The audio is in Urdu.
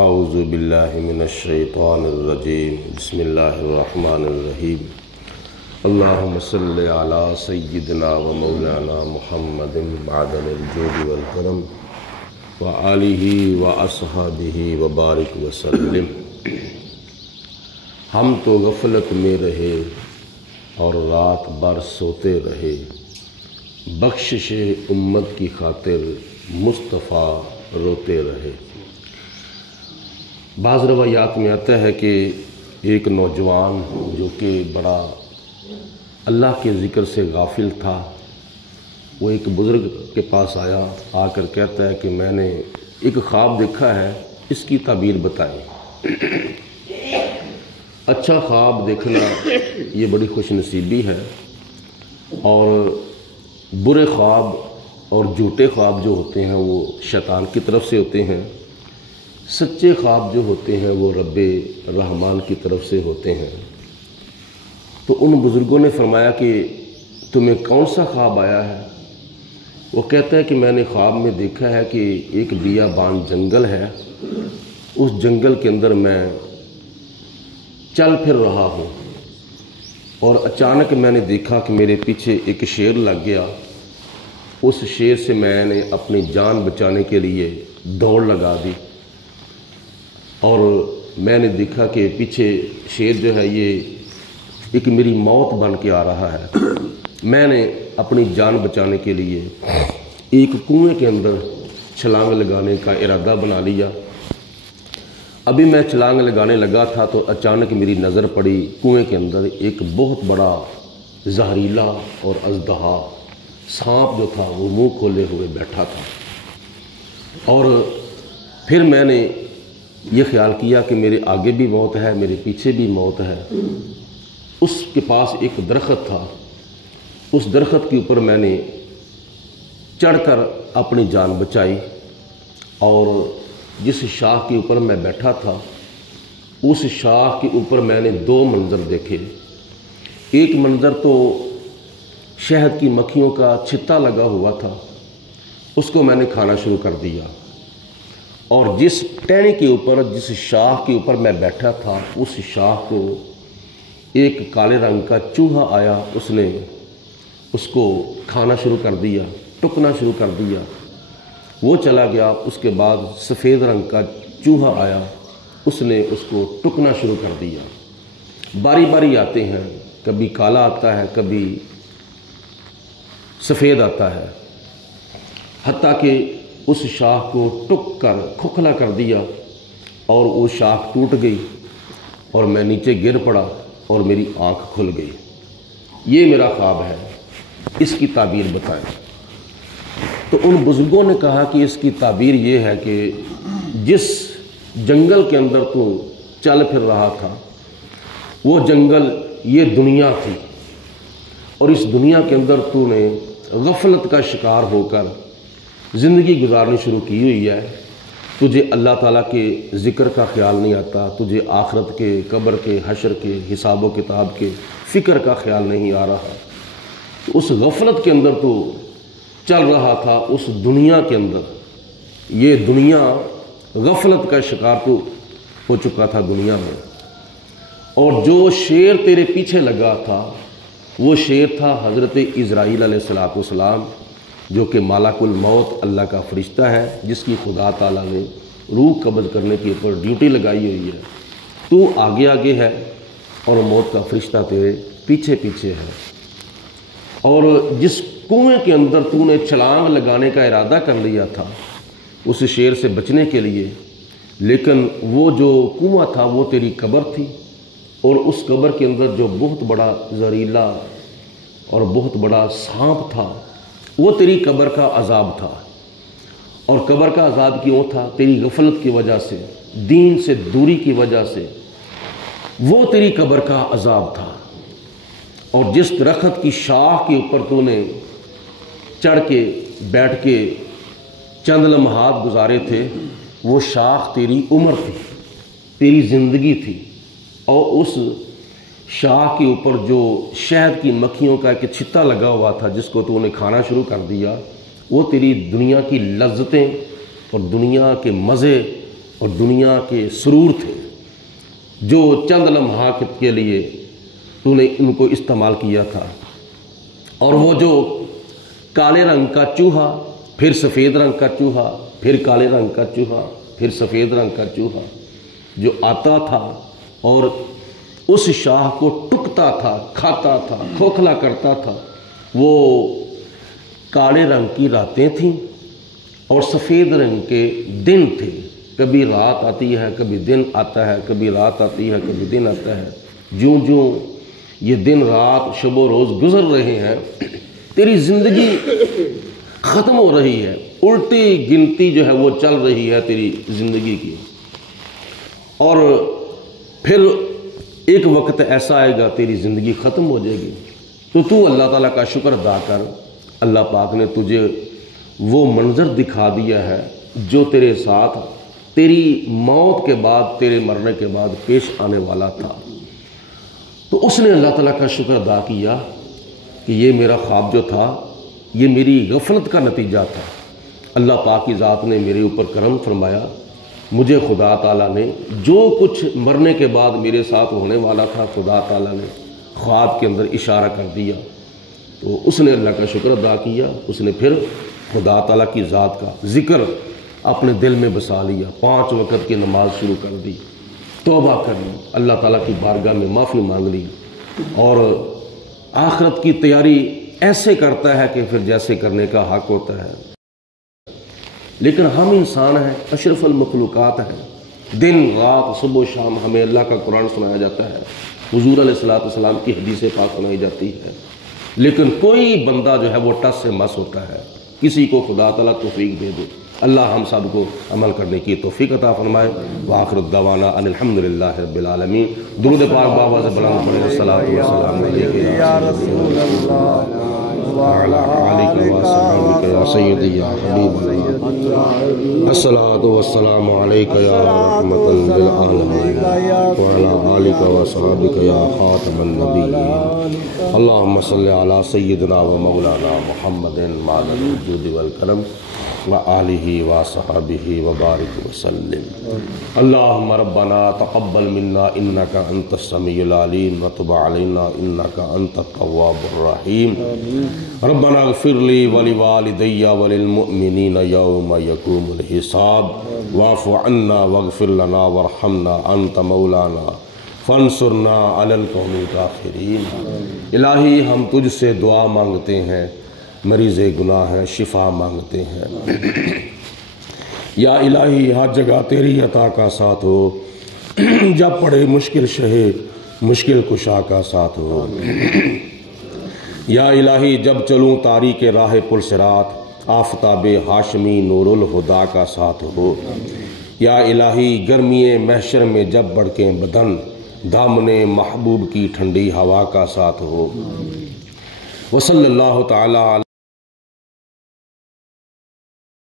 اعوذ باللہ من الشیطان الرجیم بسم اللہ الرحمن الرحیم اللہم صلی علی سیدنا و مولانا محمد معدن الجود والکرم وآلہ واصحابہ وبارک وسلم۔ ہم تو غفلت میں رہے اور رات بھر سوتے رہے، بخشش امت کی خاطر مصطفیٰ روتے رہے۔ بعض روایات میں آتا ہے کہ ایک نوجوان جو کہ بڑا اللہ کے ذکر سے غافل تھا، وہ ایک بزرگ کے پاس آیا، آ کر کہتا ہے کہ میں نے ایک خواب دیکھا ہے، اس کی تعبیر بتائیں۔ اچھا خواب دیکھنا یہ بڑی خوش نصیبی ہے، اور برے خواب اور جھوٹے خواب جو ہوتے ہیں وہ شیطان کی طرف سے ہوتے ہیں، سچے خواب جو ہوتے ہیں وہ رب رحمان کی طرف سے ہوتے ہیں۔ تو ان بزرگوں نے فرمایا کہ تمہیں کون سا خواب آیا ہے؟ وہ کہتا ہے کہ میں نے خواب میں دیکھا ہے کہ ایک بیابان جنگل ہے، اس جنگل کے اندر میں چل پھر رہا ہوں، اور اچانک میں نے دیکھا کہ میرے پیچھے ایک شیر لگ گیا۔ اس شیر سے میں نے اپنی جان بچانے کے لیے دوڑ لگا دی، اور میں نے دیکھا کہ پیچھے شیر جو ہے یہ ایک میری موت بن کے آ رہا ہے۔ میں نے اپنی جان بچانے کے لیے ایک کنویں کے اندر چھلانگ لگانے کا ارادہ بنا لیا۔ ابھی میں چھلانگ لگانے لگا تھا تو اچانک میری نظر پڑی کنویں کے اندر ایک بہت بڑا زہریلا اور اژدہا سانپ جو تھا وہ منہ کھولے ہوئے بیٹھا تھا، اور پھر میں نے یہ خیال کیا کہ میرے آگے بھی موت ہے، میرے پیچھے بھی موت ہے۔ اس کے پاس ایک درخت تھا، اس درخت کے اوپر میں نے چڑھ کر اپنی جان بچائی، اور جس شاخ کے اوپر میں بیٹھا تھا اس شاخ کے اوپر میں نے دو منظر دیکھے۔ ایک منظر تو شہد کی مکھیوں کا چھتا لگا ہوا تھا، اس کو میں نے کھانا شروع کر دیا، اور جس ٹہنی کے اوپر جس شاخ کے اوپر میں بیٹھا تھا اس شاخ کو ایک کالے رنگ کا چوہا آیا، اس نے اس کو کھانا شروع کر دیا، ٹکنا شروع کر دیا، وہ چلا گیا۔ اس کے بعد سفید رنگ کا چوہا آیا، اس نے اس کو ٹکنا شروع کر دیا۔ باری باری آتے ہیں، کبھی کالا آتا ہے، کبھی سفید آتا ہے، حتیٰ کہ اس شاخ کو ٹک کر کھوکھلا کر دیا، اور وہ شاخ ٹوٹ گئی اور میں نیچے گر پڑا اور میری آنکھ کھل گئی۔ یہ میرا خواب ہے، اس کی تعبیر بتائیں۔ تو ان بزرگوں نے کہا کہ اس کی تعبیر یہ ہے کہ جس جنگل کے اندر تو چل پھر رہا تھا وہ جنگل یہ دنیا تھی، اور اس دنیا کے اندر تو نے غفلت کا شکار ہو کر زندگی گزارنی شروع کی ہوئی ہے۔ تجھے اللہ تعالیٰ کے ذکر کا خیال نہیں آتا، تجھے آخرت کے، قبر کے، حشر کے، حساب و کتاب کے فکر کا خیال نہیں آ رہا۔ تو اس غفلت کے اندر تو چل رہا تھا، اس دنیا کے اندر، یہ دنیا غفلت کا شکار تو ہو چکا تھا دنیا میں، اور جو شیر تیرے پیچھے لگا تھا وہ شیر تھا حضرت عزرائیل علیہ السلام، جو کہ ملک الموت اللہ کا فرشتہ ہے، جس کی خدا تعالیٰ نے روح قبض کرنے کے اوپر ڈیوٹی لگائی ہوئی ہے۔ تو آگے آگے ہے اور موت کا فرشتہ تیرے پیچھے پیچھے ہے، اور جس کنویں کے اندر تو نے چھلانگ لگانے کا ارادہ کر لیا تھا اس شیر سے بچنے کے لیے، لیکن وہ جو کنواں تھا وہ تیری قبر تھی، اور اس قبر کے اندر جو بہت بڑا زہریلا اور بہت بڑا سانپ تھا وہ تیری قبر کا عذاب تھا۔ اور قبر کا عذاب کیوں تھا؟ تیری غفلت کی وجہ سے، دین سے دوری کی وجہ سے وہ تیری قبر کا عذاب تھا۔ اور جس درخت کی شاخ کے اوپر تو نے چڑھ کے بیٹھ کے چند لمحات گزارے تھے وہ شاخ تیری عمر تھی، تیری زندگی تھی، اور اس شاخ کے اوپر جو شہد کی مکھیوں کا ایک چھتا لگا ہوا تھا جس کو تو نے کھانا شروع کر دیا، وہ تیری دنیا کی لذتیں اور دنیا کے مزے اور دنیا کے سرور تھے جو چند لمحات کے لیے تو نے ان کو استعمال کیا تھا، اور وہ جو کالے رنگ کا چوہا، پھر سفید رنگ کا چوہا، پھر کالے رنگ کا چوہا، پھر سفید رنگ کا چوہا جو آتا تھا اور اس شاہ کو ٹکتا تھا، کھاتا تھا، کھوکھلا کرتا تھا، وہ کالے رنگ کی راتیں تھیں اور سفید رنگ کے دن تھے۔ کبھی رات آتی ہے، کبھی دن آتا ہے، کبھی رات آتی ہے، کبھی دن آتا ہے۔ جوں جوں یہ دن رات شب و روز گزر رہے ہیں، تیری زندگی ختم ہو رہی ہے، الٹی گنتی جو ہے وہ چل رہی ہے تیری زندگی کی، اور پھر ایک وقت ایسا آئے گا تیری زندگی ختم ہو جائے گی۔ تو اللہ تعالیٰ کا شکر ادا کر، اللہ پاک نے تجھے وہ منظر دکھا دیا ہے جو تیرے ساتھ تیری موت کے بعد، تیرے مرنے کے بعد پیش آنے والا تھا۔ تو اس نے اللہ تعالیٰ کا شکر ادا کیا کہ یہ میرا خواب جو تھا یہ میری غفلت کا نتیجہ تھا، اللہ پاک کی ذات نے میرے اوپر کرم فرمایا، مجھے خدا تعالیٰ نے جو کچھ مرنے کے بعد میرے ساتھ ہونے والا تھا خدا تعالیٰ نے خواب کے اندر اشارہ کر دیا۔ تو اس نے اللہ کا شکر ادا کیا، اس نے پھر خدا تعالیٰ کی ذات کا ذکر اپنے دل میں بسا لیا، 5 وقت کی نماز شروع کر دی، توبہ کر لی، اللہ تعالیٰ کی بارگاہ میں معافی مانگ لی، اور آخرت کی تیاری ایسے کرتا ہے کہ پھر جیسے کرنے کا حق ہوتا ہے۔ لیکن ہم انسان ہیں، اشرف المخلوقات ہیں، دن رات صبح و شام ہمیں اللہ کا قرآن سنایا جاتا ہے، حضور علیہ السلام کی حدیث پاک سنائی جاتی ہے، لیکن کوئی بندہ جو ہے وہ ٹس سے مس ہوتا ہے۔ کسی کو خدا تعالیٰ توفیق دے دے، اللہ ہم سب کو عمل کرنے کی توفیق عطا فرمائے۔ وآخر الدعوانا ان الحمدللہ رب العالمین۔ درود پاک بابا سے بلند پڑھیں، الصلاۃ والسلام علیک یا رسول اللہ وعلی آلک وصحبہ یا سیدی یا حبیب اللہ، الصلاۃ والسلام علیک یا رحمۃ للعالمین وعلی آلک وصحبہ یا خاتم النبیین۔ اللہم صلی علی سیدنا و مولانا محمد معدن الجود والکرم وآلہ وصحبہ وبارک وسلم۔ اللہم ربنا تقبل منا انک انت السمیع العلیم وتب علینا انک انت التواب الرحیم۔ ربنا اغفر لی ولوالدی وللمؤمنین یوم یقوم الحساب واعف عنا واغفر لنا وارحمنا انت مولانا فانصرنا علی القوم الکافرین۔ الہی ہم تجھ سے دعا مانگتے ہیں، مریض گناہ ہے شفا مانگتے ہیں، یا الہی ہر جگہ تیری عطا کا ساتھ ہو، جب پڑے مشکل شہے مشکل کشا کا ساتھ ہو، یا الہی جب چلوں تاریک راہ پرصراط آفتاب ہاشمی نور الہدا کا ساتھ ہو، یا الہی گرمی محشر میں جب بڑکیں بدن دامن محبوب کی ٹھنڈی ہوا کا ساتھ ہو۔ وصلی اللہ تعالی